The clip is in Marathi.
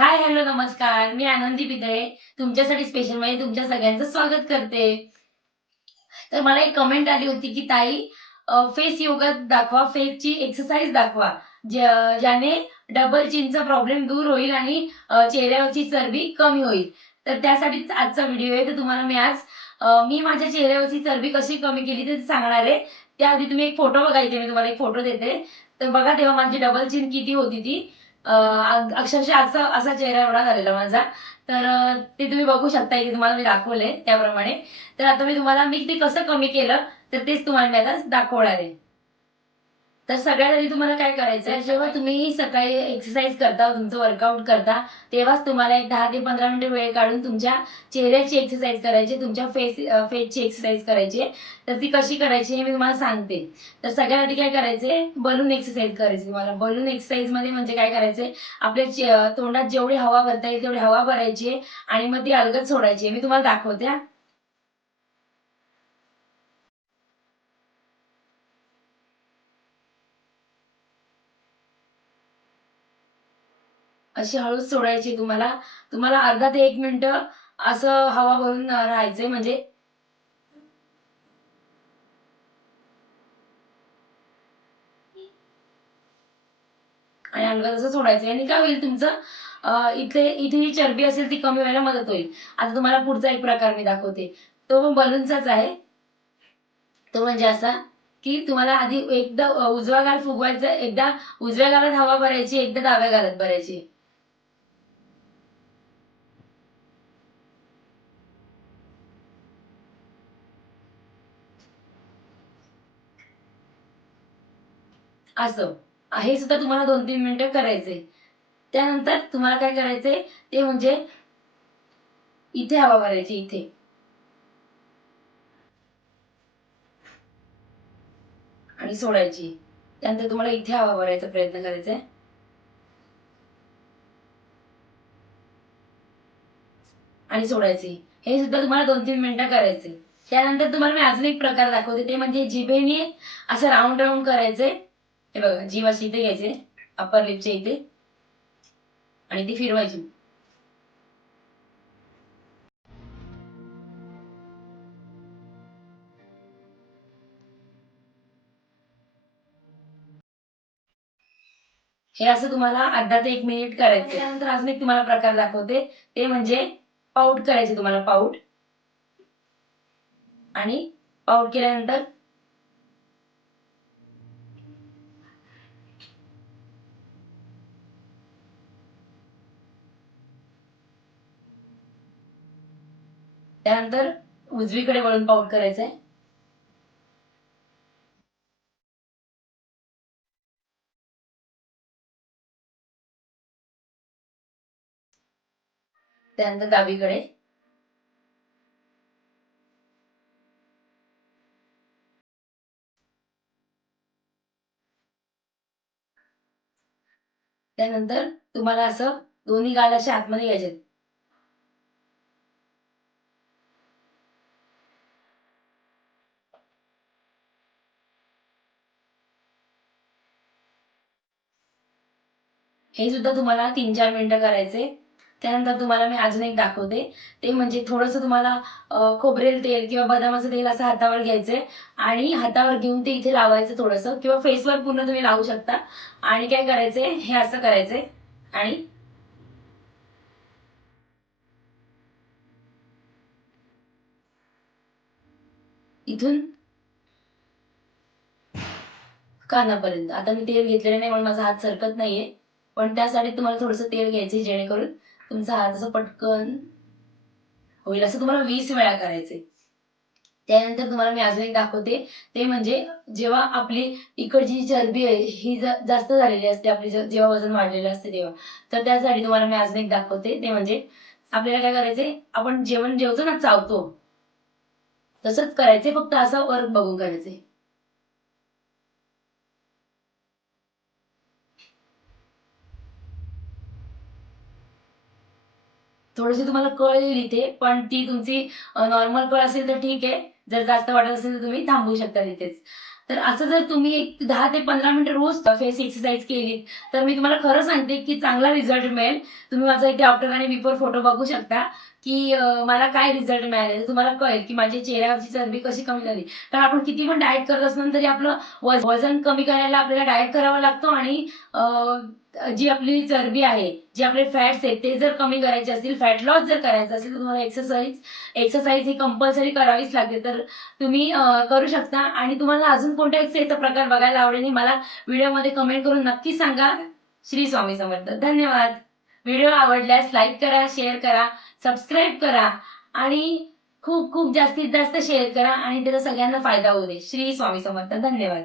हाय हॅलो नमस्कार. मी आनंदी पितळे तुमच्यासाठी स्पेशलमध्ये म्हणजे तुमच्या सगळ्यांचं स्वागत करते. तर मला एक कमेंट आली होती की ताई फेस योगा दाखवा फेसची एक्सरसाइज दाखवा. ज्याने डबल चिनचा प्रॉब्लेम दूर होईल आणि चेहऱ्यावरची चरबी कमी होईल. तर त्यासाठीच आजचा व्हिडिओ आहे. तर तुम्हाला मी आज मी माझ्या चेहऱ्यावरची चरबी कशी कमी केली ते सांगणार आहे. त्याआधी तुम्ही एक फोटो बघायचे मी तुम्हाला एक फोटो देते. तर बघा तेव्हा माझी डबल चिन किती होती ती. अक्षरशः असा असा चेहरा एवढा झालेला माझा. तर ते तुम्ही बघू शकता इथे तुम्हाला मी दाखवलंय त्याप्रमाणे. तर आता मी तुम्हाला मी ते कसं कमी केलं तर तेच तुम्हाला मी आता दाखवणार आहे. तर सगळ्यात आधी तुम्हाला काय करायचं आहे जेव्हा तुम्ही सकाळी एक्सरसाइज करता तुमचं वर्कआउट करता तेव्हाच तुम्हाला एक दहा ते पंधरा मिनिटं वेळ काढून तुमच्या चेहऱ्याची एक्सरसाइज करायची तुमच्या फेस फेसची एक्सरसाइज करायची. आहे. तर ती कशी करायची हे मी तुम्हाला सांगते. तर सगळ्यात आधी काय करायचंय बलून एक्सरसाइज करायची तुम्हाला. बलून एक्सरसाइजमध्ये म्हणजे काय करायचंय आपल्या तोंडात जेवढी हवा भरता येईल तेवढी हवा भरायची आहे आणि मग ती अलगद सोडायची. मी तुम्हाला दाखवते अशी हळूच सोडायची तुम्हाला. तुम्हाला अर्धा ते एक मिनिट असं हवा भरून राहायचंय म्हणजे. आणि अंगात असं सोडायचं आणि काय होईल तुमचं? इथे इथे जी चरबी असेल ती कमी व्हायला मदत होईल. आता तुम्हाला पुढचा एक प्रकार मी दाखवते. तो पण बलूनचाच आहे. तो म्हणजे असा की तुम्हाला आधी एकदा उजवा गाल फुगवायचा एकदा उजव्या गालात हवा भरायची एकदा डाव्या गालात भरायची. असं. हे सुद्धा तुम्हाला दोन तीन मिनिटं करायचंय. त्यानंतर तुम्हाला काय करायचंय? ते म्हणजे इथे हवा भरायची इथे. आणि सोडायची. त्यानंतर तुम्हाला इथे हवा भरायचा प्रयत्न करायचा आहे आणि सोडायची. हे सुद्धा तुम्हाला दोन तीन मिनिटं करायचे त्यानंतर तुम्हाला मी अजून एक प्रकार दाखवते. ते म्हणजे जिभेने असं राऊंड राऊंड करायचंय. हे बघा जीव अशी इथे घ्यायचे अप्पर लिपच्या इथे. आणि ती फिरवायची. हे असं तुम्हाला अर्धा ते एक मिनिट करायचं त्यानंतर अजून एक तुम्हाला प्रकार दाखवते. ते म्हणजे पाऊट करायचे तुम्हाला पाऊट आणि पाऊट केल्यानंतर त्यानंतर उजवीकडे वळून पाऊट करायचंय. त्यानंतर डावीकडे. त्यानंतर तुम्हाला असं दोन्ही गाल अशा आतमध्ये घ्यायचे हे सुद्धा तुम्हाला तीन चार मिनटं करायचे त्यानंतर तुम्हाला मी अजून एक दाखवते. ते म्हणजे थोडंसं तुम्हाला खोबरेल तेल किंवा बदामाचं तेल असं हातावर घ्यायचंय. आणि हातावर घेऊन ते इथे लावायचं थोडंसं. किंवा फेसवर पूर्ण तुम्ही लावू शकता. आणि काय करायचंय? हे असं करायचंय. आणि इथून कानापर्यंत. आता मी तेल घेतलेलं नाही म्हणून माझा हात सरकत नाहीये. पण त्यासाठी तुम्हाला थोडंसं तेल घ्यायचे जेणेकरून तुमचा हात असं पटकन होईल. असं तुम्हाला वीस वेळा करायचे त्यानंतर तुम्हाला मी अजून एक दाखवते. ते म्हणजे जेव्हा आपली इकडची चरबी आहे ही जास्त झालेली असते आपली जेव्हा वजन वाढलेलं असते तेव्हा. तर त्यासाठी तुम्हाला मी अजून एक दाखवते. ते म्हणजे आपल्याला काय करायचंय आपण जेवण जेवतो ना चावतो. तसंच करायचे फक्त असं वर्क बघून करायचंय. थोडीशी तुम्हाला कळ येईल इथे पण ती तुमची नॉर्मल कळ असेल तर ठीक आहे. जर जास्त वाटत असेल तर तुम्ही थांबवू शकता तिथेच. तर असं जर तुम्ही एक दहा ते पंधरा मिनिटं रोज फेस एक्सरसाइज केली तर मी तुम्हाला खरं सांगते की चांगला रिझल्ट मिळेल. तुम्ही माझा इथे आफ्टर आणि बिफोर फोटो बघू शकता की मला काय रिझल्ट मिळाले. तुम्हाला कळेल की माझ्या चेहऱ्यावरची चरबी कशी कमी झाली. कारण आपण किती पण डाएट करत असलं तरी आपलं वजन कमी करायला आपल्याला डाएट करावं लागतं आणि जी आपली चरबी आहे जे आपले फॅट्स आहेत ते जर कमी करायचे असतील फॅट लॉस जर करायचं असेल तर तुम्हाला एक्सरसाइज एक्सरसाइज ही कंपल्सरी करावीच लागते. तर तुम्ही करू शकता. आणि तुम्हाला अजून कोणत्या एक्सरसाइजचा प्रकार बघायला आवडेल मला व्हिडिओमध्ये कमेंट करून नक्की सांगा. श्री स्वामी समर्थ. धन्यवाद. व्हिडिओ आवडल्यास लाईक करा शेअर करा सबस्क्राईब करा आणि खूप खूप जास्तीत जास्त शेअर करा आणि त्याचा सगळ्यांना फायदा होऊ दे. श्री स्वामी समर्थ. धन्यवाद.